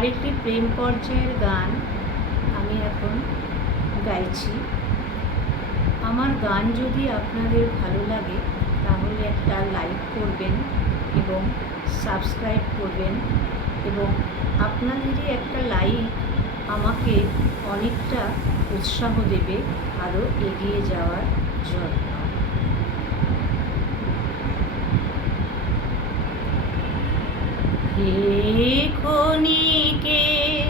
আরেকটি প্রেম পর্যায়ের গান আমি এখন গাইছি। আমার গান যদি আপনাদের ভালো লাগে তাহলে একটা লাইক করবেন এবং সাবস্ক্রাইব করবেন, এবং আপনাদেরই একটা লাইক আমাকে অনেকটা উৎসাহ দেবে আরও এগিয়ে যাওয়ার জন্য। হে ক্ষণিকের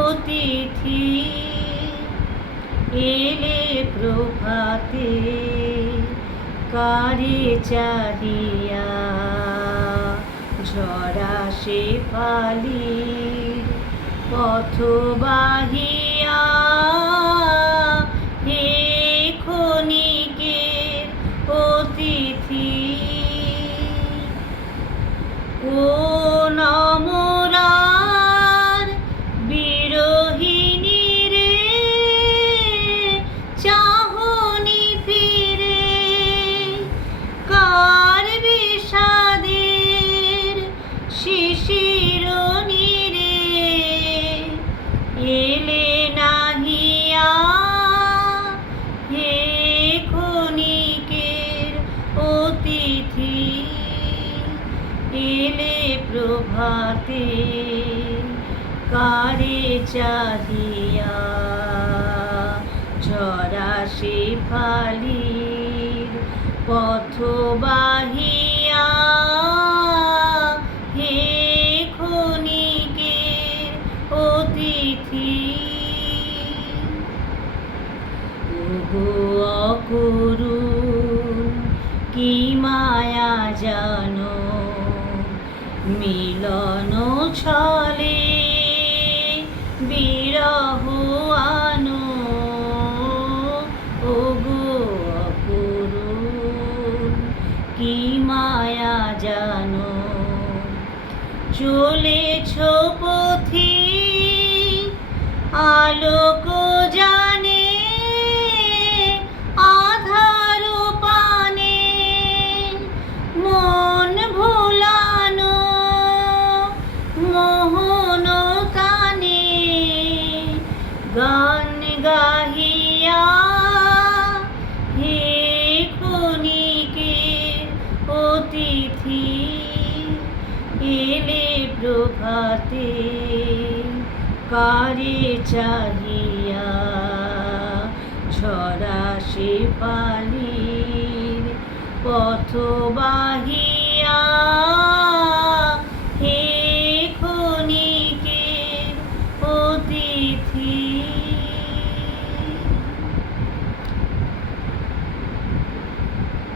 অতিথি, এলে প্রভাতে কারে চাহিয়া, ঝরা শেফালির পথ বাহিয়া। হে ক্ষণিকের অতিথি, কোন অমরার বিরহিণী রে, চাহনি ফিরে কার বিষাদের শিশির নীরে। এলে নাহিয়া হে ক্ষণিকের অতিথি, এলে প্রভাতে কারে চাহিয়া, ঝরা শেফালির পথ বাহিয়া। হে ক্ষণিকের অতিথি, ওগো অকরুণ কি মায়া জানো, মিলন ছলে বিরহ আনো। ওগো অকরুণ কি মায়া জানো, চলেছ পথিক আলোক জানে, আধার পানে মন ভোলানো, মোহন কানে গান গাহিয়া। হে ক্ষণিকের অতিথি, এলে প্রভাতে কারে চাহিয়া, ঝরা শেফালির পথ বাহিয়া। হে ক্ষণিকের অতিথি।